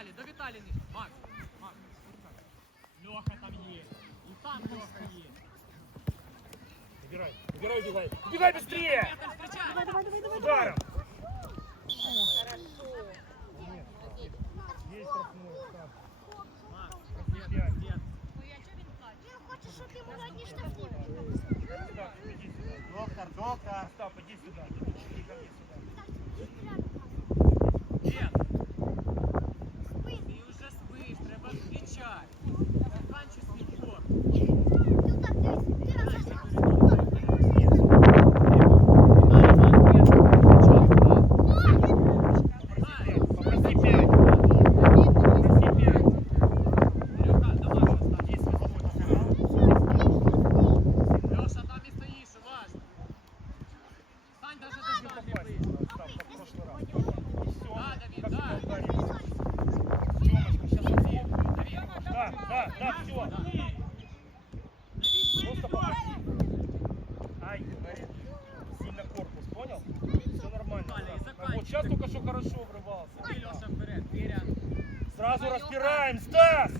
Віталі, до Віталі нижче. Макс, Макс, Льоха там є. І там Льоха є. Убирай, убирай, убегай. Убегай быстрее! Давай, давай, давай, давай. Ударом. Хорошо. Нет. Есть штрафной, так. Макс, нет, нет. Доктор, доктор! Стоп, иди сюда. Иди ко мне сюда. Сейчас только что хорошо врывался. Сразу распираем, Стас!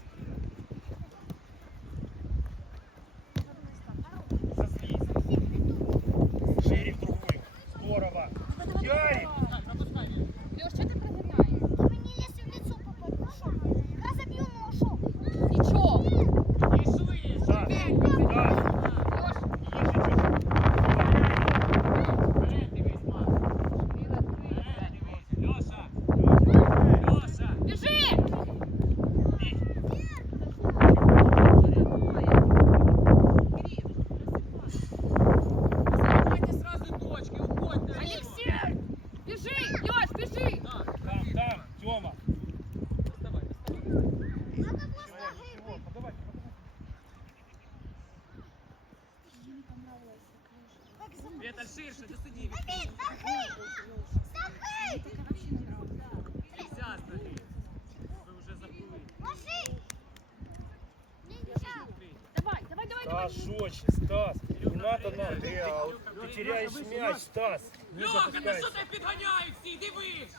надо нам. Ты теряешь мяч, Стас. Не Льоха, ну запускайся. що ти підганяють всі, дивись!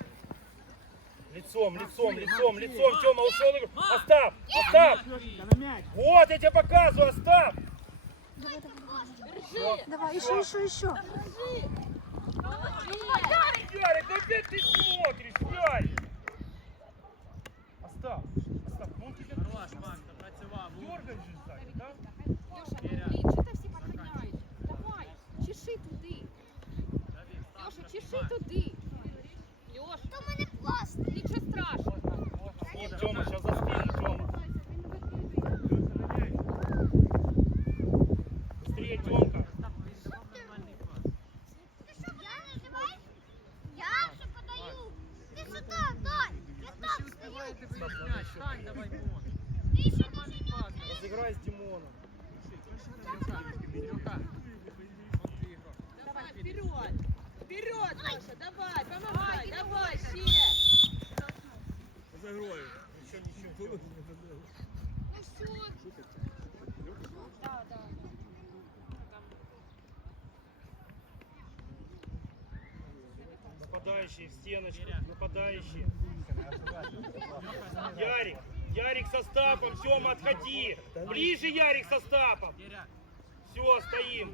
Лицом, лицом, лицом, лицом. Тёма ушел. игру. Ма! Остап, Остап. Матвій. Вот, я тебе показываю, Остап. Держи! Давай, еще, еще, еще. Ярик, ну где ты смотришь, Ярик? Остап, Остап, ну он тебя Хорош, Макс, допрацював. дергает же Нападающие в стеночку, нападающие. Ярик, Ярик со Стапом, Тёма, отходи. Ближе, Ярик со Стапом. Все, стоим.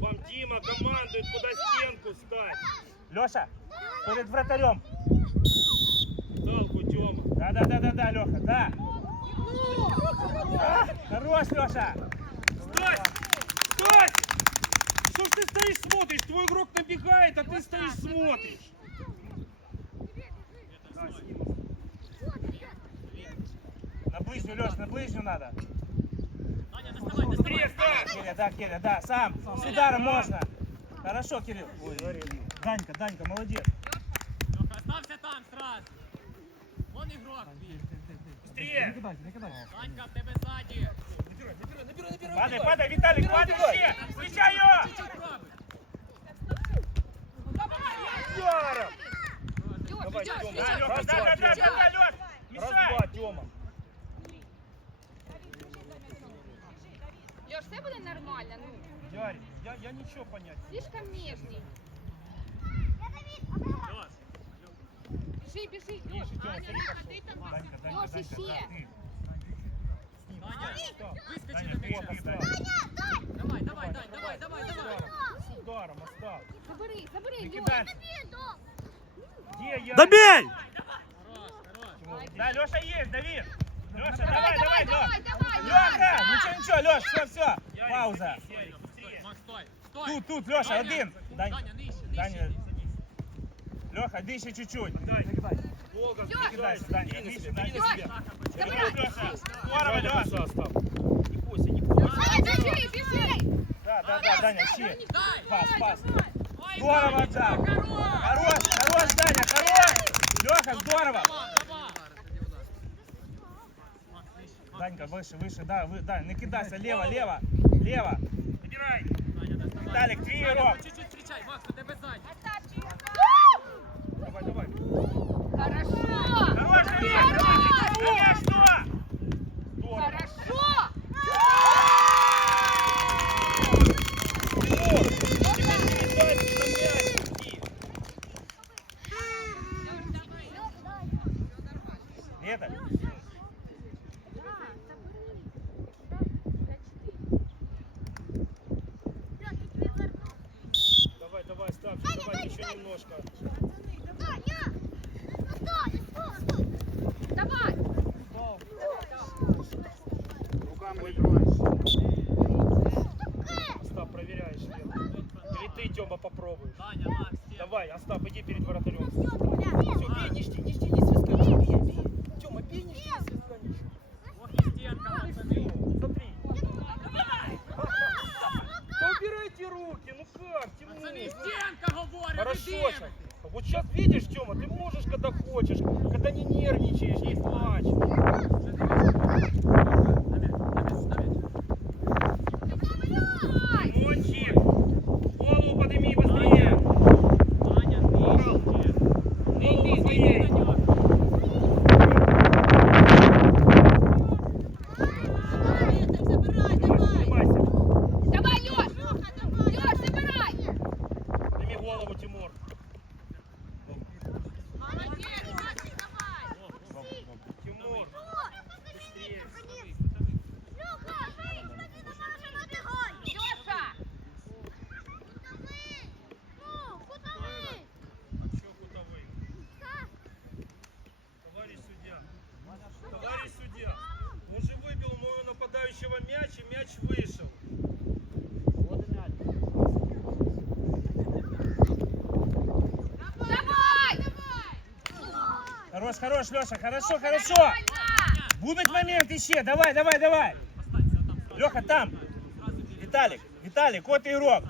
Вам Дима командует, куда стенку стать. Леша, перед вратарем. Талку, Тёма. Да, да, да, да, да, Леха, да. А, Хорош, Леша. Что ж ты стоишь смотришь? Твой игрок набегает, а ты стоишь смотришь. На ближнюю, Леш, на ближнюю надо. Таня, доставай, доставай. Быстрее, Стас! Киря, да, Киря, да, сам. С ударом можно. Хорошо, Кирилл. Ой, Данька, Данька, молодец. Льоха, остався там сразу. Вон ігрок твій. Быстрее! Данька, в тебе ззаді. Падай, падай, Виталик, падай вообще. Встречай ее. Чуть-чуть пробуй. Ударом! Леш, Давай, идешь, Тёма. Да, идешь. Леха, да, да, да, да, да, Леш. Раз, Мешай. два, Тёма. Леш, все буде нормально, ну. Ярик, я, я ничего понять. не Слишком нежный. Я Давид, обыграй. Льош, Біжи, Біжи, біжи. Миша, Тёма, Аня, смотри, Рика, пошел. ты там Данька, Данька, Выскочи ты мяча. Давай, давай, Дань, давай, давай, С давай. ударом, с ударом оставь. Забери, забери, Не кидай. Где я? Добей! Хорош, хорош. Да, Леша есть, Давид. Леша, Давай, давай, давай, давай. ничего, ничего, Леш, все, все. Пауза. Тут, тут, Леша, Даня, один. Даня, Даня. Леха, дыши чуть-чуть. Долго Кидайся, сбегаешь. Даня, дыши, Даня. двини Не бойся, не бойся. Да, да, да, Даня. Дай. Пас, пас. Здорово, Джак. Хорош. Хорош, Даня, хорош. Леха, здорово. Данька, выше, выше, да, вы, да, не кидайся, лево, лево, лево. Доставай. Виталик, урок. по чуть-чуть встречай. Макс, у тебе сзади. Давай, давай. Хорошо. Хорош, Давид, давай, что? Здорово. Хорошо. Это? Давай, давай, ставь, давай еще немножко. Давай. Руками прикрываешь. Остап, проверяешь. Лев. Или ты, Тёма, попробуешь. Даня, Макс, степ. Давай, Остап, иди перед вратарем. Все, бей, не жди, не жди, не свискай. Бей, бей. Тёма, бей, не жди, не свискай. Ох, и стенка, пацаны. Смотри. Да убирайте руки, ну как, Тимур? Пацаны, стенка говорит. Хорошо. Вот сейчас видишь, Тёма, ты можешь, когда хочешь, когда не нервничаешь, не плачь. Тимончик, голову подними быстрее. Даня, нижче. Не Голову йди, своей. не на нього. Забирай, давай. Снимайся. Давай, Леш. Леш, забирай. Подними голову, Тимур. Молодец, Максик, давай. Тимур. Быстрее. Леша. А чё кутовый? Товарищ судья. Товарищ судья. Он же выбил у моего нападающего мяч, и мяч вышел. Давай. Хорош, хорош, Леша, хорошо, хорошо. Будут момент еще, давай, давай, давай. Леха, там. Виталик, Виталик, вот игрок.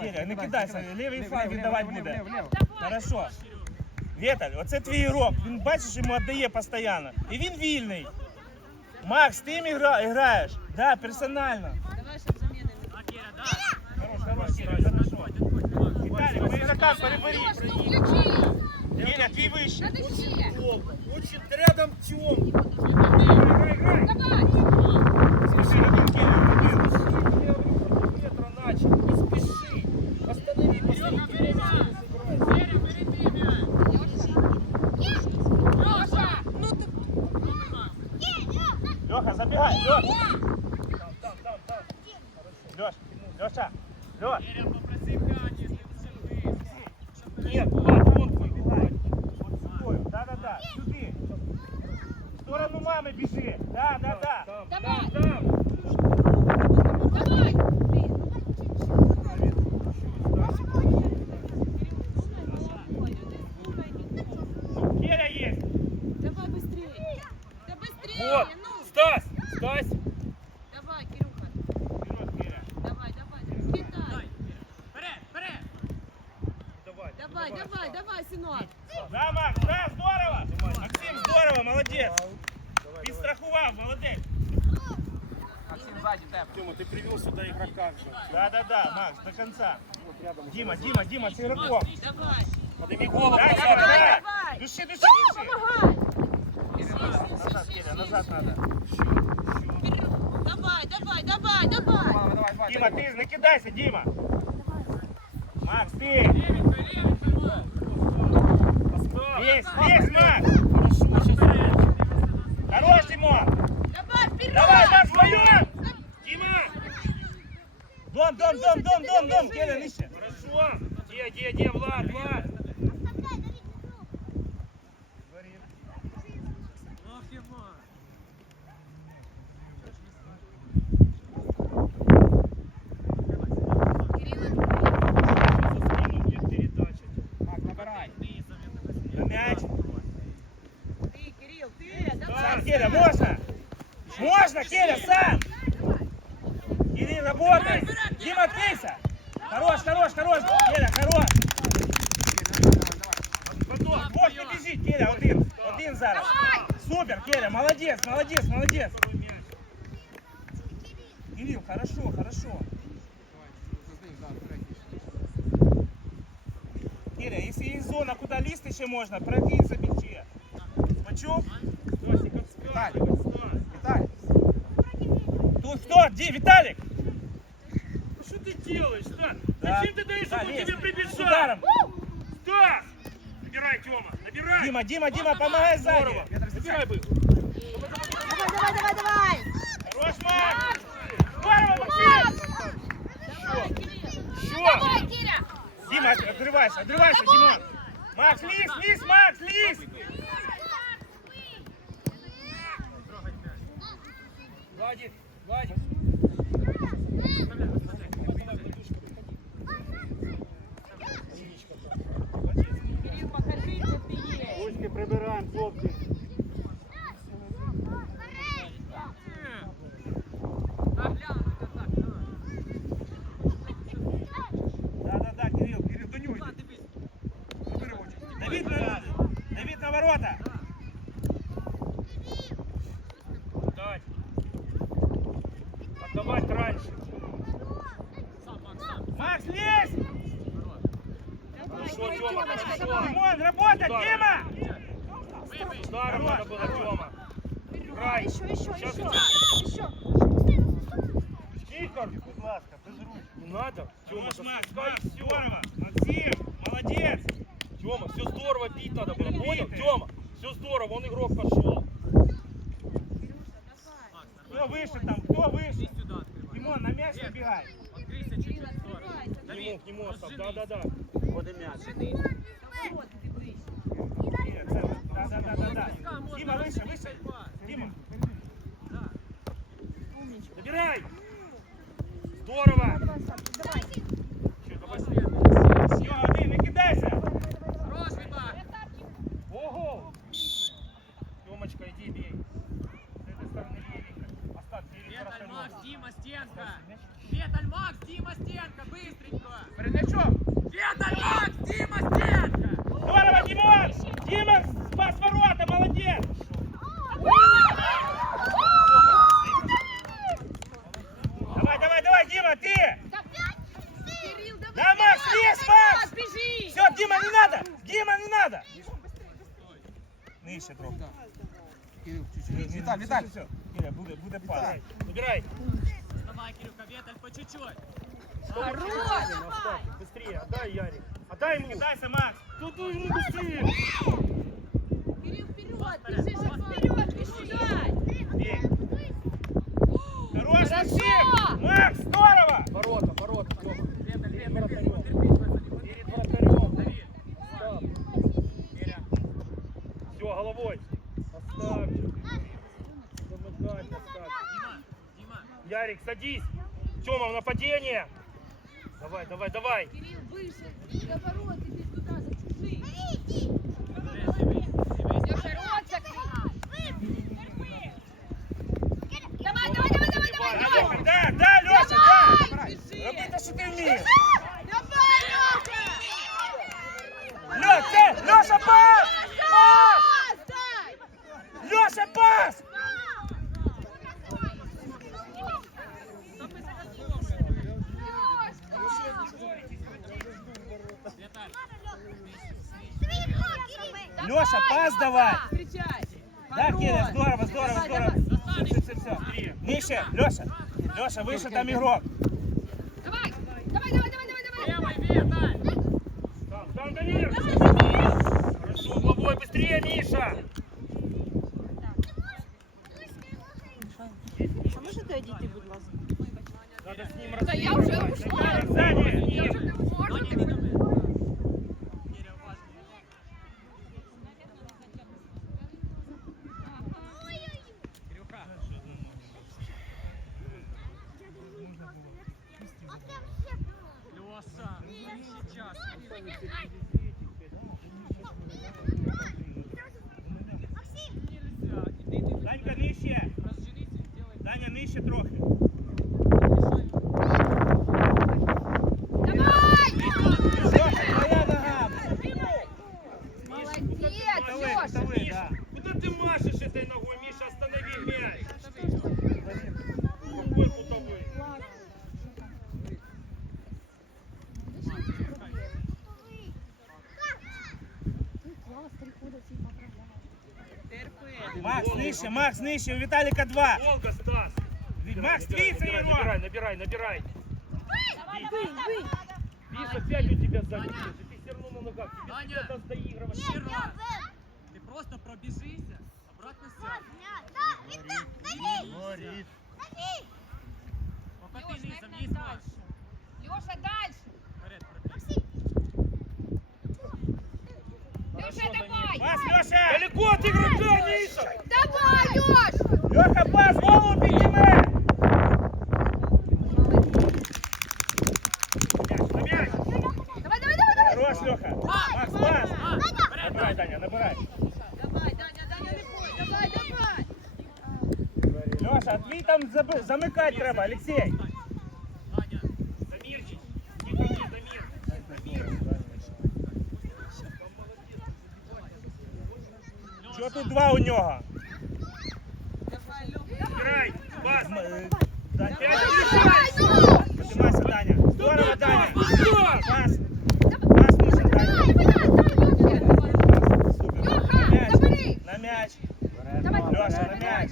Киря, не кидайся, лівий фланг віддавати буде. Хорошо. Віталь, оце твій ігрок. Він бачиш, йому віддає постійно. І він вільний. Макс, ти їм ігра, граєш. Да, персонально. Давай, чтобы замены. Да, Киря, да. Хорош, хорош, Киря, Киря, хорошо. Отходь, отходь, Макс. Віталік, по ігрокам перебери. Леш, ну включи. Киря, твій вище. Надо ще. Плохо. Очень рядом Тём. Давай, давай, сынок. Да, Макс, да, здорово. Максим, здорово, молодец. Давай. Підстрахував, молодець. Тёма, ты привел сюда игрока. же. Да, да, да, Макс, до конца. Вот рядом. Дима, Дима, Дима, с игроком. Давай. Подними голову. Киря, дай. давай. Души, души, Давай, души. помогай. Назад, Киря, назад надо. Давай, давай, давай, давай. Дима, ты не кидайся, Дима. Макс, ты. Левенькой, левенькой, Макс. Хорош, Димон! Давай! Давай, Макс, вдвоем! Дима! Дом, дом, дом, дом, дом, дом, Келя, нижче. Хорошо. Где, где, где, Влад, Влад? Ох, ема. На мяч. Ты, Кирилл, ты, давай! Сам, Келя, можно? Можно, Келя, сам! Кирилл, работай! Дима, открылся! Хорош, хорош, хорош! Келя, хорош! Вот не біжить, Келя, один, один зараз. Супер, Келя, молодец, молодец, молодец. Кирилл, хорошо, хорошо. Киря, если есть зона, куда прокинь за мяче. Почув? Виталий, Виталий. Тут кто? Где? Виталик? Ну что ты делаешь, Стас? Да. Зачем ты даешь, Да, чтобы он лезь. тебе С прибежал? ударом. Стас! Набирай, Тёма, набирай! Дима, Дима, Дима, помогай сзади. Здорово! Набирай бы! Давай, давай, давай, давай! Хорош, Макс! Здорово, Максим! Давай, Кирилл! Еще! Давай, Киря! Дима, отрывайся, отрывайся, Димон! Макс, лезь, лезь, Макс, лезь! Владик, Владик! Кирилл, покажи, где ты есть! Ручки прибираем, хлопцы. Наглянути так, на. Да-да-да, Кирилл, Кирилл, до него. Влад, дивись. Давид на, Давид на ворота. Дать. Отдавать раньше. Сам, Макс, сам. Макс, лезь! Хорошо, Тёма, хорошо. Димон, работа, Удар. Дима! Вибий. Ударом надо было, Тёма. Играй. Еще, еще, Сейчас еще. Еще. Тихо, будь ласка, без рук. Не надо. Тёма, Хорош, Макс, запускай Макс, и всё. здорово! Максим, молодец! Тёма, все здорово бить надо было, Бей понял? ты. Тёма, все здорово, он игрок пошел. Кто выше там, кто выше? Иди сюда открывай. Димон, на мяч набегай. Откройся чуть-чуть в сторону. Не мог, не мог, Давид, да, да, да. Води мяч. Кирилл, целый. Да-да-да-да-да. Песка можно Дима, выше, выше. Дима. Да. Забирай. Здорово. Давай. Все, один, не кидайся. Хорош, Вибак. Ого. Тёмочка, иди бей. С этой стороны бей, Виктор. Оставь, бери вратарём. Макс, Дима, стенка. Веталь, Макс, Дима, стенка. Быстренько. Перед Веталь, Макс, Дима, стенка. Здорово, Димон! Дима, спас ворота, молодец! Давай, давай, давай, Дима, ты! Давай! Да, Макс, лезь, Макс! Все, Дима, не надо! Дима, не надо! Нижче трохи. Все, Виталь. все, все. Киря, буде, буде пас. Забирай. Давай, Кирюха, Веталь, по чуть-чуть. Хорош! Оставь, быстрее, отдай Ярик. Отдай ему. Кидайся, Макс! Тут ну, быстрее. Кирилл, вперед! Бежи, вперед! Бежи! Хорош! Максим! Макс, здорово! Ворота, ворота, вратарем. терпи, пацаны, Перед вратарем. Давид. Все, головой. Оставь. Замыкать, оставь. Дима, Дима. Ярик, садись. Тёма, в нападение. Давай, давай, давай. Кирилл, выше! Наоборот, иди туда, за чужие! Леша. Давай, давай, давай, давай, давай, Да, давай. Да, да, Леша, да! Роби те, що ти вмієш! Давай, Лёша! Леша, Леша, пас! Пас! Леша, пас! Леша, пас давай! Да, Киря, здорово, здорово, здорово. Все, все, все. Ниже, Леша. Леша, выше там игрок. Давай, давай, давай, давай, давай, давай. Там, там, Данилов. Хорошо, головой быстрее. Миша! А можете одійти, будь ласка? Надо с ним Да я уже ушла. Сзади! Я уже не можу. Киря, уважно. Кирюха. Леша, сейчас. Нельзя. Иди, иди. Данька, нижче. Разженитесь, сделайте. Даня, нижче трохи. Давай! Леша, твоя нога. Молодец, Кутовый, Леша. кутовый, да. Куда ты машешь этой ногой, Миша? Останови мяч! Какой кутовый? Терпи. Макс, нижче, Макс, нижче, у Віталіка два. Волга, Стас! Макс, Набирай, твій це набирай, його. набирай, набирай, набирай! Бий, бий. Видишь, опять у тебя сзади Миша, ты все равно на ногах, тебе Аня. всегда даст доигрывать. Ще раз. Ти просто пробіжися, обратно сядь. Покати Леша, низом, наверное, есть Маш. дальше. Леша, дальше. Леша, давай. Пас, Леша! Далеко от игрока, Миша! Давай, Леш. Леха, пас, голову підніми! На мяч! Давай, давай, давай, давай. Хорош, Леха. Макс, пас. А, вперед, Набирай, Даня, набирай. Давай, Даня, Даня, не бой. Давай, давай. Леша, а твій там заби- замикати треба, Олексій. Чого тут два у нього? Давай, ну. Піднімайся, Даня. Здорово, Даня. Пас. Пас нужен, Даня. Супер. На м'яч. На м'яч. Леша, на мяч.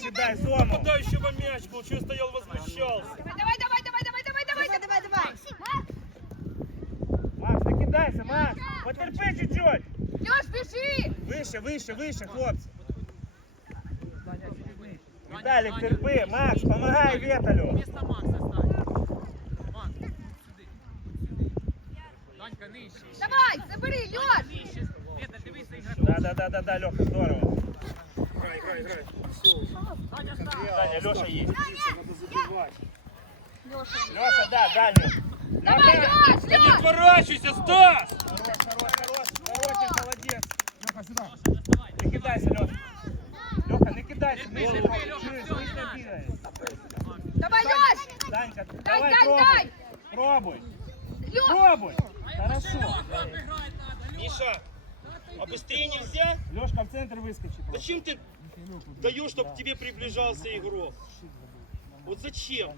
свистнули. Леша, дай зону. Нападающего мяч был, что я стоял, возмущался. Давай, давай, давай, давай, давай, давай, давай. Давай, давай, давай. Макс, не кидайся, Макс. Потерпи чуть-чуть. Леш, біжи. Вище, вище, вище, хлопці. Даня, Віталік, Даня, терпи. нижче. Макс, помагай Віталю. Вместо Макса стань. Макс, сюди. Сюди. Данька, нижче. Давай, забери, Леш. Нижче. Вета, дивись на ігрока. Да, да, да, да, да, Леха, здорово. Играй, играй, играй. Даня, став. Даня, Леша есть. Надо забивать. Леша, да, дальнюю. Давай, Леха. Леш, Не Леш. отворачивайся, Стас! Хорош, хорош, хорош. Хороший, молодец. Леша, доставай. Не кидайся, Леха. Леха, не кидайся. Леха, бегай. Давай, Леш. Данька, Дай, давай дай, пробуй. дай. Пробуй. Пробуй. Хорошо. Миша, а быстрее нельзя? Лешка в центр выскочи. просто. Зачем ты даешь, чтобы к тебе приближался игрок? Вот зачем?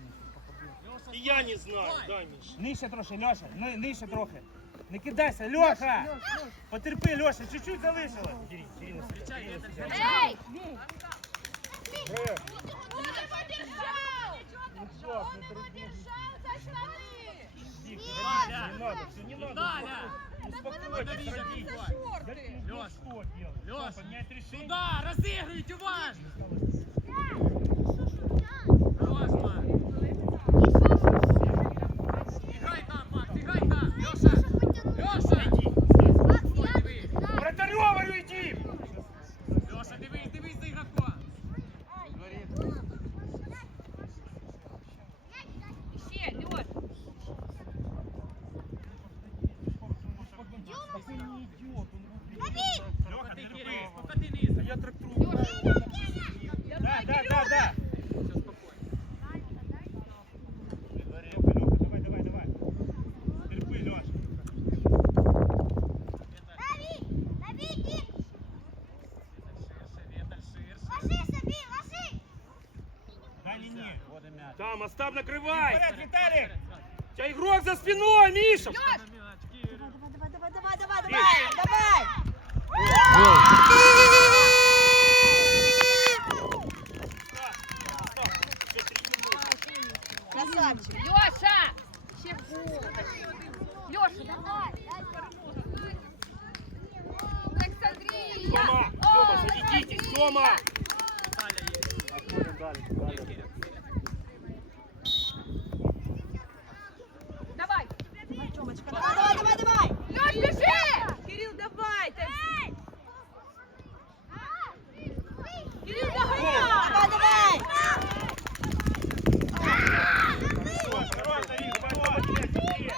И я не знаю, да, Миша. Нижче трохи, Льоша, ни- нижче трохи. Не кидайся, Льоша! Потерпи, Льоша, чуть-чуть залишилось. Ірина, Ірина, Ірина, Ірина. Эй! Грек, Дик, родители, не надо, все, не надо. Успокойтесь, родители. Да ты ну Лёш. что делаешь? Лёш. Что, Поднять решение? Туда, разыгрывайте уважно. Хорош, Макс. Играй там, Макс, играй там. Леша, Леша. Вратарю, говорю, иди! Леша, дивись, дивись за игроком. Ще, Лёш! Леха, ты Кирилл, пока ты низ. Я трактору. Да, да, да, да. Все спокойно. Лёха, Лёха, давай, давай, давай. Терпи, Лёша. Ширше, Виталь, ширше. Дай линии. Там, Остап, накрывай! Вперед, Виталик! У тебя игрок за спиной, Миша! Лёш! На мяч, Кирилл. Давай, давай, давай, давай, давай, давай! Красавчик! Лёша! Лёша, давай! Александрия! Тёма, Тёма, заведитесь, Тёма! Даля есть. Есть, Кирилл. Давай! Тёмочка, давай, давай, давай, давай! Лёш, бежи! Кирилл, давай! ты- Кирилл, догоняй! Давай, давай! Хорош, хорош, Давид, давай, давай, быстрее, быстрее.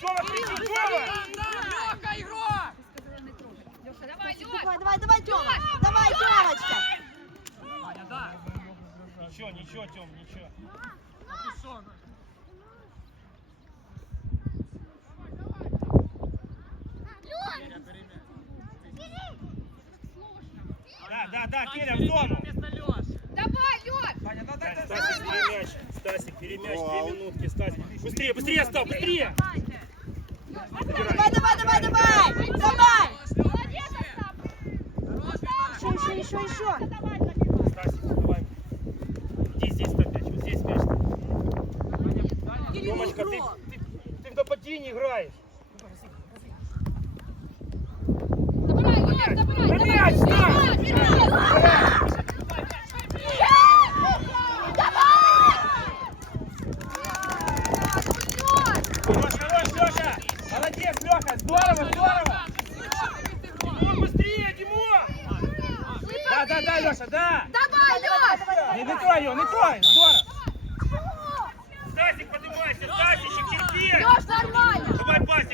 Тёма, кричи, Тёма! Лёха, игрок! Лёша, давай, Лёш! Давай, давай, давай, Тёма! Давай, Тёмочка! Ваня, да. Ничего, ничего, Тём, ничего. Капюшон. Киря, бери мяч. Да, да, Киря, в зону. Давай, Лёш! Стасик, перемяч. Стасик, перемяч, две минутки, Стасик. Быстрее, быстрее, Остап, быстрее! Давай, давай, давай, давай! Давай! Молодец, Остап! Еще, еще, еще, еще! Стасик, давай. Иди здесь, мяч, вот здесь мяч. Тёмочка, ты, ты, ты в нападении играешь. Забирай, Лёш, забирай! Да Давай, мяч, бежи! да! Бежи! Хорош, хорош, Леша! Молодец, Леха! Здорово, здорово! Димон, быстрее, Димон! Да, да, да, Леша, да! Давай, Лёш! Не, не трой его, не трой! Здорово! Стасик, поднимайся, Стасичек, терпи! Лёш, нормально!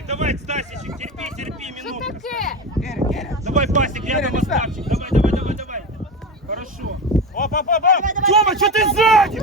Давай, Стасичек, терпи, терпи, Что минутку. таке? Давай, Пасик, рядом Киря, Остапчик. Давай, давай, давай, давай. Хорошо. Оп, оп, оп, оп! Тёма, что ты сзади?